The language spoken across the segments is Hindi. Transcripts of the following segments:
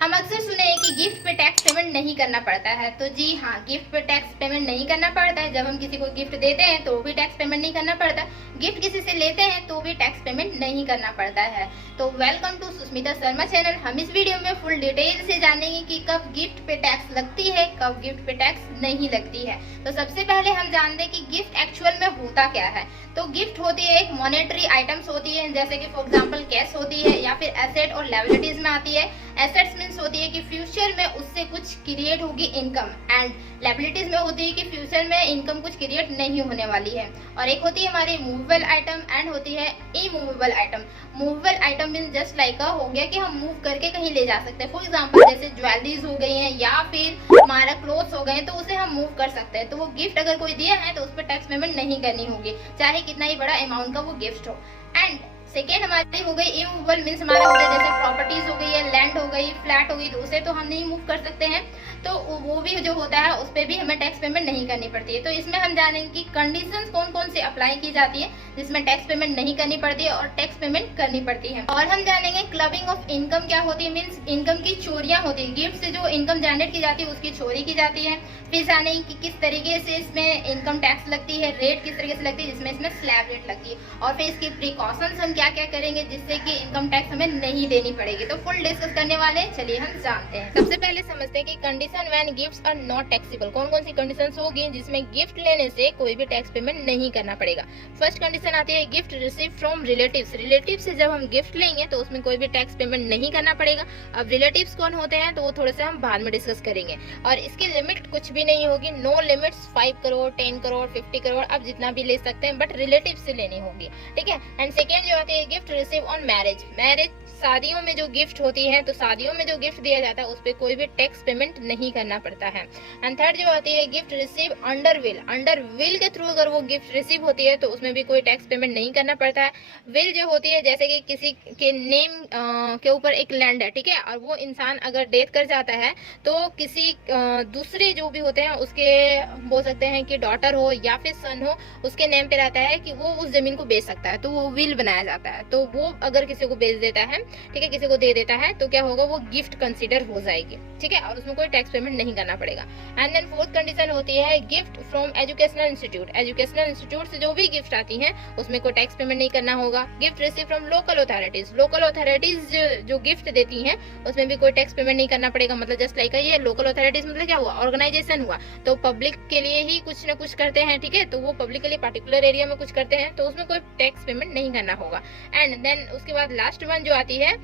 हम अक्सर सुने हैं कि गिफ्ट पे टैक्स पेमेंट नहीं करना पड़ता है। तो जी हाँ, गिफ्ट पे टैक्स पेमेंट नहीं करना पड़ता है। जब हम किसी को गिफ्ट देते हैं तो भी टैक्स पेमेंट नहीं करना पड़ता। गिफ्ट किसी से लेते हैं तो भी टैक्स पेमेंट नहीं करना पड़ता है। तो welcome to Sushmita Sharma channel. हम इस वीडियो में फुल डिटेल से जानेंगे कि कब गिफ्ट पे टैक्स लगती है, कब गिफ्ट पे टैक्स नहीं लगती है। तो सबसे पहले हम जानते हैं कि गिफ्ट एक्चुअल में होता क्या है। तो गिफ्ट होती है एक मॉनेटरी आइटम्स होती है, जैसे कि फॉर एग्जांपल कैश होती है, या फिर एसेट और लायबिलिटीज में आती है। एसेट्स मींस होती है कि फ्यूचर में उससे कुछ क्रिएट होगी इनकम, एंड लायबिलिटीज में होती है कि फ्यूचर में इनकम कुछ क्रिएट नहीं होने वाली है। और एक होती है हमारी मूवेबल आइटम एंड होती है immovable item. Movable item mean just like हो गया कि हम मूव करके कहीं ले जा सकते हैं। फॉर एग्जांपल जैसे ज्वेलरीज हो गई हैं या फिर हमारा क्लोथ्स हो गए, तो उसे हम मूव कर सकते हैं। तो वो गिफ्ट अगर कोई दिया है तो उस पर टैक्स पेमेंट नहीं करनी होगी, चाहे कितना ही बड़ा अमाउंट का वो गिफ्ट हो। एंड सेकेंड हमारी हो गई इमूवेबल मीन्स हमारा हो गया जैसे प्रॉपर्टीज हो गई है, लैंड हो गई, फ्लैट हो गई, तो उसे तो हम नहीं मूव कर सकते हैं। तो वो भी जो होता है उस पर भी हमें टैक्स पेमेंट नहीं करनी पड़ती है। तो इसमें हम जानेंगे कि कंडीशंस कौन कौन से अप्लाई की जाती है जिसमें टैक्स पेमेंट नहीं करनी पड़ती है और टैक्स पेमेंट करनी पड़ती है। और हम जानेंगे क्लबिंग ऑफ इनकम क्या होती है, मीन्स इनकम की चोरियां होती है। गिफ्ट से जो इनकम जनरेट की जाती है उसकी चोरी की जाती है। फिर जानेंगे कि किस तरीके से इसमें इनकम टैक्स लगती है, रेट किस तरीके से लगती है, जिसमें इसमें स्लैब रेट लगती है। और फिर इसकी प्रिकॉशंस हम क्या क्या करेंगे जिससे कि इनकम टैक्स हमें नहीं देनी पड़ेगी। तो फुल डिस्कस करने वाले हैं, चलिए हम जानते हैं। सबसे पहले समझते हैं कि condition when gifts are not taxable. कौन कौन सी कंडीशंस होगी जिसमें गिफ्ट लेने से कोई भी टैक्स पेमेंट नहीं करना पड़ेगा। फर्स्ट कंडीशन आती है gift receive from relatives. Relative से जब हम गिफ्ट लेंगे तो उसमें कोई भी टैक्स पेमेंट नहीं करना पड़ेगा। अब रिलेटिव्स कौन होते हैं तो वो थोड़ा सा हम बाद में डिस्कस करेंगे। और इसकी लिमिट कुछ भी नहीं होगी, नो लिमिट्स। 5 करोड़, 10 करोड़, 50 करोड़, आप जितना भी ले सकते हैं, बट रिलेटिव से लेनी होगी, ठीक है। एंड सेकेंड जो आती है gift receive on marriage. Marriage शादियों में जो गिफ्ट होती है, तो शादियों में जो गिफ्ट दिया जाता है उस पर कोई भी टैक्स पेमेंट नहीं करना पड़ता है। एंड थर्ड जो आती है gift receive under will. Under will के थ्रू अगर वो गिफ्ट रिसीव होती है तो उसमें भी कोई टैक्स पेमेंट नहीं करना पड़ता है। विल जो होती है जैसे कि किसी के नेम के ऊपर एक लैंड है, ठीक है, और वो इंसान अगर डेथ कर जाता है तो किसी दूसरे जो भी होते हैं उसके बोल सकते हैं कि डॉटर हो या फिर सन हो, उसके नेम पे रहता है कि वो उस जमीन को बेच सकता है, तो वो विल बनाया जाता है। तो वो अगर किसी को बेच देता है, ठीक है, किसी को दे देता है, तो क्या होगा, वो गिफ्ट कंसीडर हो जाएगी, ठीक है, और उसमें कोई टैक्स पेमेंट नहीं करना पड़ेगा। एंड देन फोर्थ कंडीशन होती है gift from educational institute. Educational institute से जो भी गिफ्ट आती है उसमें कोई टैक्स पेमेंट नहीं करना होगा। Gift receive from local authorities. Local authorities जो गिफ्ट देती हैं उसमें भी कोई टैक्स पेमेंट नहीं करना पड़ेगा। मतलब जस्ट लाइक ये लोकल अथॉरिटीज मतलब क्या हुआ, ऑर्गेनाइजेशन हुआ, तो पब्लिक के लिए ही कुछ ना कुछ करते हैं, ठीक है, तो वो पब्लिक के लिए पर्टिकुलर एरिया में कुछ करते हैं, तो उसमें कोई टैक्स पेमेंट नहीं करना होगा। एंड देन उसके बाद लास्ट वन जो आती है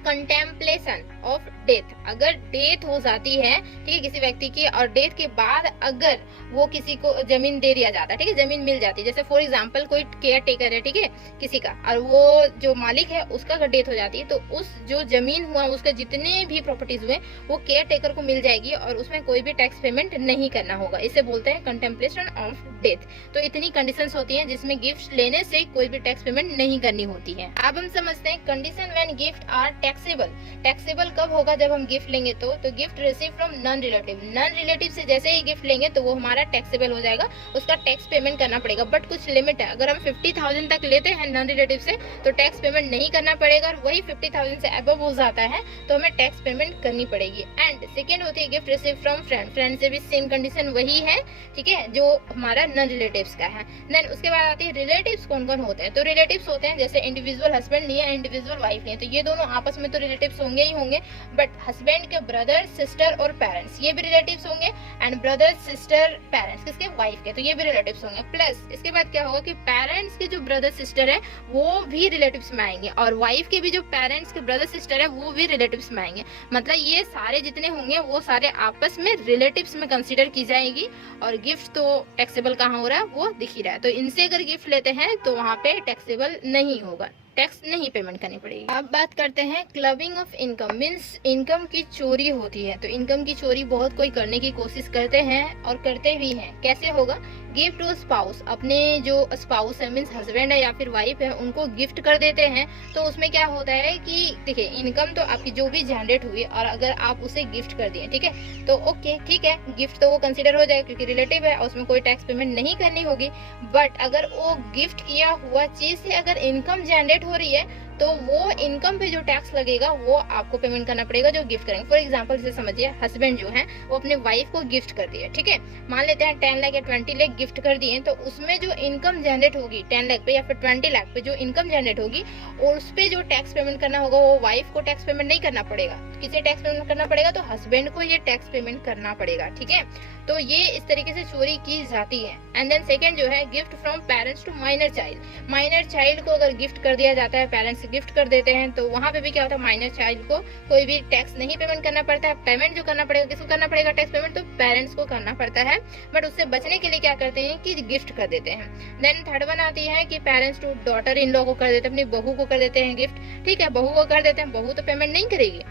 कंटेम्पलेशन ऑफ डेथ। अगर डेथ हो जाती है, ठीक है, किसी व्यक्ति की, और डेथ के बाद अगर वो किसी को जमीन दे दिया जाता है, ठीक है, जमीन मिल जाती है, जैसे फॉर एग्जांपल कोई केयर टेकर है, ठीक है, किसी का, और वो जो मालिक है उसका अगर डेथ हो जाती है तो उस जो जमीन हुआ उसका जितने भी प्रॉपर्टीज हुए वो केयर टेकर को मिल जाएगी और उसमें कोई भी टैक्स पेमेंट नहीं करना होगा। इसे बोलते हैं कंटेम्पलेशन ऑफ डेथ। तो इतनी कंडीशंस होती हैं जिसमें गिफ्ट लेने से कोई भी टैक्स पेमेंट नहीं करनी होती है। अब हम समझते हैं condition when gift are taxable. Taxable कब होगा, जब हम गिफ्ट लेंगे तो gift receive from non relative. Non relative से जैसे ही गिफ्ट लेंगे तो वो हमारा टैक्सेबल हो जाएगा, उसका टैक्स पेमेंट करना पड़ेगा, बट कुछ लिमिट है। अगर हम 50,000 तक लेते हैं नॉन रिलेटिव से तो टैक्स पेमेंट नहीं करना पड़ेगा, और वही 50,000 से अबव हो जाता है तो हमें टैक्स पेमेंट करनी पड़ेगी। एंड सेकेंड होती है gift receive from friend. Friend से भी सेम कंडीशन वही है, ठीक है, जो हमारा नॉन रिलेटिव्स का है। देन उसके बाद आती है रिलेटिव्स कौन कौन होते हैं। तो रिलेटिव्स होते हैं जैसे इंडिविजुअल हस्बैंड नहीं है, इंडिविजुअल वाइफ नहीं है, तो ये दोनों आपस में तो रिलेटिव्स होंगे ही होंगे, बट हस्बैंड के ब्रदर, सिस्टर और पेरेंट्स ये भी रिलेटिव्स होंगे। एंड ब्रदर, सिस्टर, पेरेंट्स किसके, वाइफ के, तो ये भी रिलेटिव्स होंगे। प्लस इसके बाद क्या होगा कि पेरेंट्स के जो ब्रदर सिस्टर है वो भी रिलेटिव्स में आएंगे, और वाइफ के भी जो पेरेंट्स के ब्रदर सिस्टर है वो भी रिलेटिव्स में आएंगे। मतलब ये सारे जितने होंगे वो सारे आपस में रिलेटिव्स में कंसीडर की जाएगी। और गिफ्ट तो टैक्सेबल कहाँ हो रहा है वो दिख ही रहा है, तो इनसे अगर गिफ्ट लेते हैं तो वहाँ पे टैक्सेबल नहीं होगा, टैक्स नहीं पेमेंट करनी पड़ेगी। अब बात करते हैं clubbing of income, means income की चोरी होती है। तो इनकम की चोरी बहुत कोई करने की कोशिश करते हैं और करते भी हैं। कैसे होगा, गिफ्ट टू स्पाउस। अपने जो स्पाउस है मीन्स हस्बैंड है या फिर वाइफ है उनको गिफ्ट कर देते हैं। तो उसमें क्या होता है कि देखिए इनकम तो आपकी जो भी जनरेट हुई और अगर आप उसे गिफ्ट कर दिए, ठीक है, तो ओके ठीक है, गिफ्ट तो वो कंसीडर हो जाए क्योंकि रिलेटिव है और उसमें कोई टैक्स पेमेंट नहीं करनी होगी। बट अगर वो गिफ्ट किया हुआ चीज से अगर इनकम जनरेट हो रही है तो वो इनकम पे जो टैक्स लगेगा वो आपको पेमेंट करना पड़ेगा जो गिफ्ट करेंगे। फॉर एग्जाम्पल जैसे समझिए हस्बैंड जो है वो अपने वाइफ को गिफ्ट कर दिए, ठीक है, मान लेते हैं 10 लाख या 20 लाख गिफ्ट कर दिए, तो उसमें जो इनकम जनरेट होगी 10 लाख पे या फिर 20 लाख पे जो इनकम जनरेट होगी और उस पे जो टैक्स पेमेंट करना होगा वो वाइफ को टैक्स पेमेंट नहीं करना पड़ेगा। किसे टैक्स पेमेंट करना पड़ेगा? तो हस्बैंड को ये टैक्स पेमेंट करना पड़ेगा, ठीक है। तो ये इस तरीके से चोरी की जाती है। एंड देन सेकंड जो है gift from parents to minor child. Minor child को अगर गिफ्ट कर दिया जाता है, पेरेंट्स गिफ्ट कर देते हैं, तो वहां पे भी क्या होता है, माइनर चाइल्ड को कोई भी टैक्स नहीं पेमेंट करना पड़ता है। पेमेंट जो करना पड़ेगा, किसको करना पड़ेगा टैक्स पेमेंट? तो पेरेंट्स को करना पड़ता है। बट उससे बचने के लिए क्या करते हैं कि गिफ्ट कर देते हैं। देन थर्ड वन आती है कि parents to daughter in law को कर देते हैं, अपनी बहू को कर देते हैं गिफ्ट, ठीक है, बहू को कर देते हैं। बहू तो पेमेंट नहीं करेगी,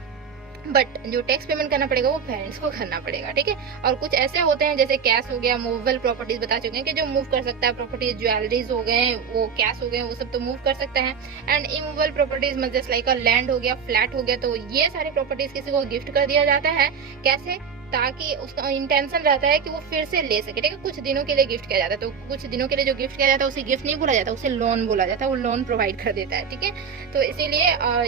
बट जो टैक्स पेमेंट करना पड़ेगा वो पेरेंट्स को करना पड़ेगा, ठीक है। और कुछ ऐसे होते हैं जैसे कैश हो गया, मूवेबल प्रॉपर्टीज बता चुके हैं कि जो मूव कर सकता है, प्रॉपर्टीज ज्वेलरीज हो गए, वो कैश हो गए, वो सब तो मूव कर सकता है। एंड इमूवेबल प्रॉपर्टीज मतलब लाइक लैंड हो गया, फ्लैट हो गया, तो ये सारी प्रॉपर्टीज किसी को गिफ्ट कर दिया जाता है। कैसे? ताकि उसका इंटेंशन रहता है कि वो फिर से ले सके, ठीक है। कुछ दिनों के लिए गिफ्ट किया जाता है, तो कुछ दिनों के लिए जो गिफ्ट किया जाता है उसे गिफ्ट नहीं बोला जाता, उसे लोन बोला जाता है, वो लोन प्रोवाइड कर देता है, ठीक है। तो इसीलिए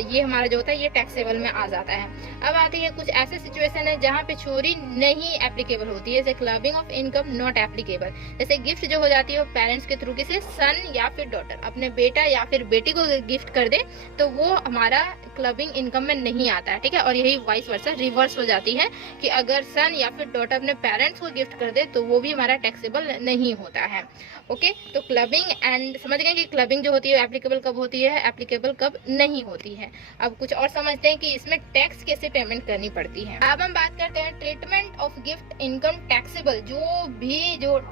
ये हमारा जो होता है ये टैक्सेबल में आ जाता है। अब आती है कुछ ऐसे सिचुएशन है जहाँ पे चोरी नहीं एप्लीकेबल होती है, जैसे clubbing of income not applicable. जैसे गिफ्ट जो हो जाती है वो पेरेंट्स के थ्रू किसी सन या फिर डॉटर अपने बेटा या फिर बेटी को गिफ्ट कर दे तो वो हमारा क्लबिंग इनकम में नहीं आता है, ठीक है। और यही वाइस वर्सा रिवर्स हो जाती है कि अगर सन या फिर डॉटर अपने पेरेंट्स को गिफ्ट कर दे तो वो भी हमारा टैक्सेबल नहीं होता है। ओके, तो क्लबिंग एंड समझ गए कि क्लबिंग जो होती है एप्लीकेबल कब होती है, एप्लीकेबल कब नहीं होती है। अब कुछ और समझते हैं कि इसमें टैक्स कैसे पेमेंट करनी पड़ती है। अब हम बात करते हैं treatment of gift income taxable. जो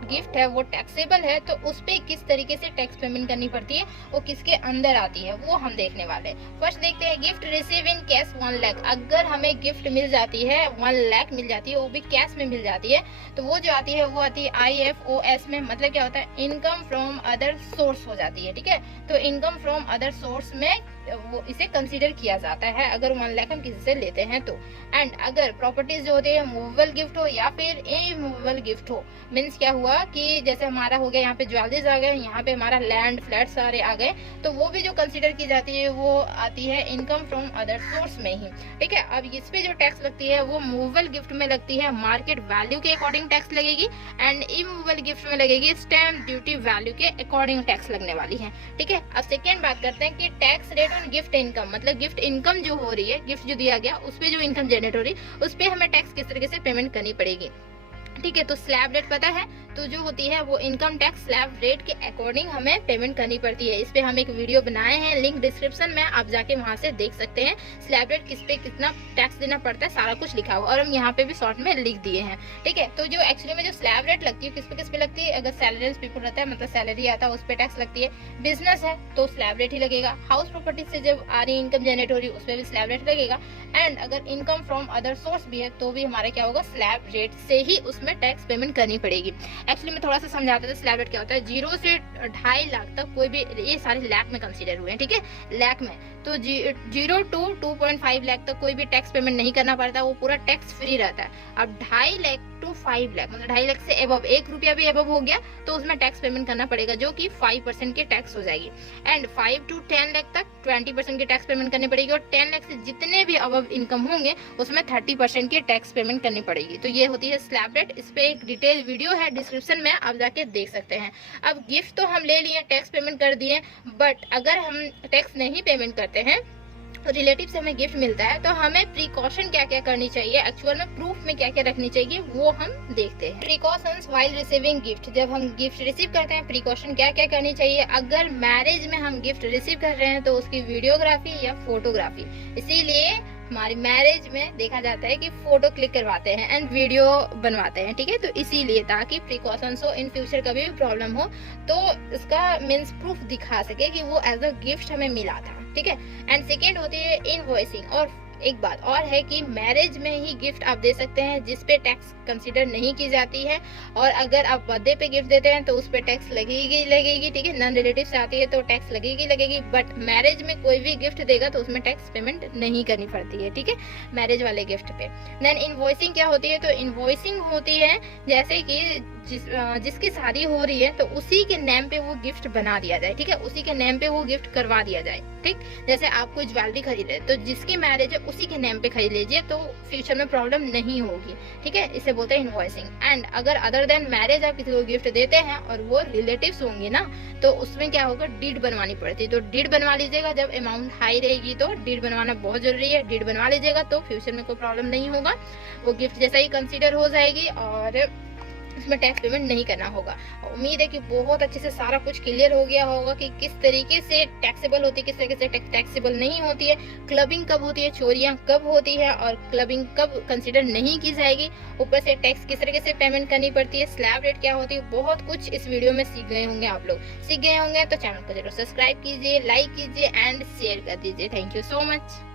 गिफ्ट है वो टैक्सेबल है तो उस पर किस तरीके से टैक्स पेमेंट करनी पड़ती है, वो किसके अंदर आती है, वो हम देखने वाले। फर्स्ट देखते हैं gift receive in cash 1 lakh. अगर हमें गिफ्ट मिल जाती है 1 लाख मिल जाती है, वो भी कैश में मिल जाती है, तो वो जो आती है वो आती है IFOS में। मतलब क्या होता है, इनकम फ्रॉम अदर सोर्स हो जाती है, ठीक है। तो इनकम फ्रॉम अदर सोर्स में वो इसे कंसीडर किया जाता है अगर 1 लाख हम किसी से लेते हैं तो। एंड अगर प्रॉपर्टीज जो होती है मूवेबल गिफ्ट हो या फिर इमूवेबल गिफ्ट हो, मीन्स क्या हुआ कि जैसे हमारा हो गया यहाँ पे ज्वेलरीज आ गए, यहाँ पे हमारा लैंड फ्लैट सारे आ गए, तो वो भी जो कंसीडर की जाती है वो आती है इनकम फ्रॉम अदर सोर्स में ही, ठीक है। अब इस पे जो टैक्स लगती है वो मूवेबल गिफ्ट में लगती है मार्केट वैल्यू के अकॉर्डिंग टैक्स लगेगी, एंड इमूवेबल गिफ्ट में लगेगी स्टैम्प ड्यूटी वैल्यू के अकॉर्डिंग टैक्स लगने वाली है, ठीक है। अब सेकेंड बात करते हैं कि tax rate on gift income. मतलब गिफ्ट इनकम जो हो रही है, गिफ्ट जो दिया गया उस पे जो इनकम जनरेट हो रही है उस पे हमें टैक्स किस तरीके से पेमेंट करनी पड़ेगी, ठीक है। तो स्लैब रेट पता है, तो जो होती है वो इनकम टैक्स स्लैब रेट के अकॉर्डिंग हमें पेमेंट करनी पड़ती है। इस पे हम एक वीडियो बनाए हैं, लिंक डिस्क्रिप्शन में, आप जाके वहां से देख सकते हैं। स्लैब रेट किस पे कितना टैक्स देना पड़ता है सारा कुछ लिखा हुआ, और हम यहाँ पे भी शॉर्ट में लिख दिए हैं, ठीक है। तो जो एक्चुअली में जो स्लैब रेट लगती है किस पे लगती है, अगर सैलरीज पीपल रहता है, मतलब सैलरी आता है, उस पर टैक्स लगती है। बिजनेस है तो स्लैब रेट ही लगेगा। हाउस प्रॉपर्टी से जब आ रही इनकम जनरेट हो रही है उस पर भी स्लैब रेट लगेगा। एंड अगर इनकम फ्रॉम अदर सोर्स भी है तो भी हमारा क्या होगा, स्लैब रेट से ही उसमें टैक्स पेमेंट करनी पड़ेगी। एक्चुअली मैं थोड़ा सा समझाते थे स्लैब रेट क्या होता है। 0 से 2.5 लाख तक कोई भी, ये सारे लाख में कंसीडर हुए हैं, ठीक है, लाख में। तो 0 to 2.5 लाख तक कोई भी टैक्स पेमेंट नहीं करना पड़ता, वो पूरा टैक्स फ्री रहता है। अब 2.5 लाख to 5 लाख मतलब 2.5 लाख से एबव, 1 रुपया भी एबव हो गया तो उसमें टैक्स पेमेंट करना पड़ेगा, जो कि 5% की टैक्स हो जाएगी। एंड 5 to 10 लाख तक 20% की टैक्स पेमेंट करनी पड़ेगी, और 10 लाख से जितने भी अबव इनकम होंगे उसमें 30% की टैक्स पेमेंट करनी पड़ेगी। तो ये होती है स्लैब रेट। इस पे एक डिटेल वीडियो है डिस्क्रिप्शन में, आप जाके देख सकते हैं। अब गिफ्ट तो हम ले लिए, टैक्स पेमेंट कर दिए, बट अगर हम टैक्स नहीं पेमेंट करते हैं, रिलेटिव से हमें गिफ्ट मिलता है, तो हमें प्रिकॉशन क्या क्या करनी चाहिए, एक्चुअल में प्रूफ में क्या क्या रखनी चाहिए, वो हम देखते हैं। Precautions while receiving gift. जब हम गिफ्ट रिसीव करते हैं प्रिकॉशन क्या क्या करनी चाहिए। अगर मैरिज में हम गिफ्ट रिसीव कर रहे हैं तो उसकी वीडियोग्राफी या फोटोग्राफी, इसीलिए हमारी मैरिज में देखा जाता है कि फोटो क्लिक करवाते हैं एंड वीडियो बनवाते हैं, ठीक है। तो इसीलिए ताकि प्रिकॉशंस हो, इन फ्यूचर कभी भी प्रॉब्लम हो तो इसका मीन्स प्रूफ दिखा सके कि वो एज अ गिफ्ट हमें मिला था, ठीक है। एंड सेकेंड होती है इनवॉइसिंग। और एक बात और है कि मैरिज में ही गिफ्ट आप दे सकते हैं जिस पे टैक्स कंसीडर नहीं की जाती है, और अगर आप बर्थडे पे गिफ्ट देते हैं तो उस पे टैक्स लगेगी, ठीक है। नॉन रिलेटिव से आती है तो टैक्स लगेगी, बट मैरिज में कोई भी गिफ्ट देगा तो उसमें टैक्स पेमेंट नहीं करनी पड़ती है, ठीक है, मैरिज वाले गिफ्ट पे। देन इनवॉइसिंग क्या होती है, तो इनवॉइसिंग होती है जैसे कि जिसकी शादी हो रही है तो उसी के नेम पे वो गिफ्ट बना दिया जाए, ठीक है, उसी के नेम पे वो गिफ्ट करवा दिया जाए, ठीक। जैसे आप कोई ज्वेलरी खरीदे तो जिसकी मैरिज है उसी के नेम पे खरीद लीजिए, तो फ्यूचर में प्रॉब्लम नहीं होगी, ठीक है। इसे बोलते हैं इनवॉइसिंग। एंड अगर अदर देन मैरिज आप किसी को गिफ्ट देते हैं और वो रिलेटिव्स होंगे ना, तो उसमें क्या होगा, डीड बनवानी पड़ती है। तो डीड बनवा लीजिएगा, जब अमाउंट हाई रहेगी तो डीड बनवाना बहुत जरूरी है। डीड बनवा लीजिएगा तो फ्यूचर में कोई प्रॉब्लम नहीं होगा, वो गिफ्ट जैसा ही कंसीडर हो जाएगी और उसमें टैक्स पेमेंट नहीं करना होगा। उम्मीद है कि बहुत अच्छे से सारा कुछ क्लियर हो गया होगा कि किस तरीके से टैक्सेबल होती है, किस तरीके से टैक्सेबल नहीं होती है, क्लबिंग कब होती है, चोरियां कब होती है और क्लबिंग कब कंसीडर नहीं की जाएगी, ऊपर से टैक्स किस तरीके से पेमेंट करनी पड़ती है, स्लैब रेट क्या होती है, बहुत कुछ इस वीडियो में सीख गए होंगे। आप लोग सीख गए होंगे तो चैनल को जरूर सब्सक्राइब कीजिए, लाइक कीजिए एंड शेयर कर दीजिए। Thank you so much.